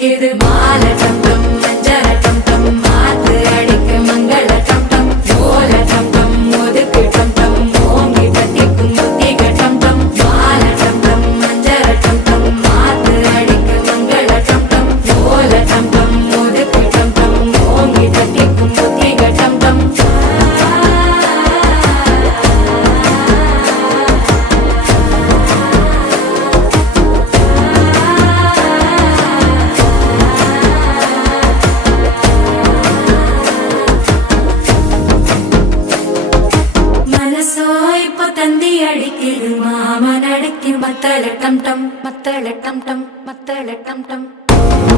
அடிக்குது மால டம் டம் மஞ்சள டம் டம் மாத்து அடிக்கு மங்கள டம் டம் ஓல டம் டம் ஒதுக்கு டம் டம் ஓங்கி தட்டிக்கும் புத்திக டம் டம் மால டம் டம் மஞ்சள டம் டம் மாத்து அடிக்கு மங்கள டம் டம் ஓல டம் டம் ஒதுக்கு டம் டம் ஓங்கி தட்டிக்கும் புத்திக டம் டம் தந்தி அடிக்குது மாமன் அடிக்கு மத்தள டம் டம் மத்தள டம் டம் மத்தள டம் டம்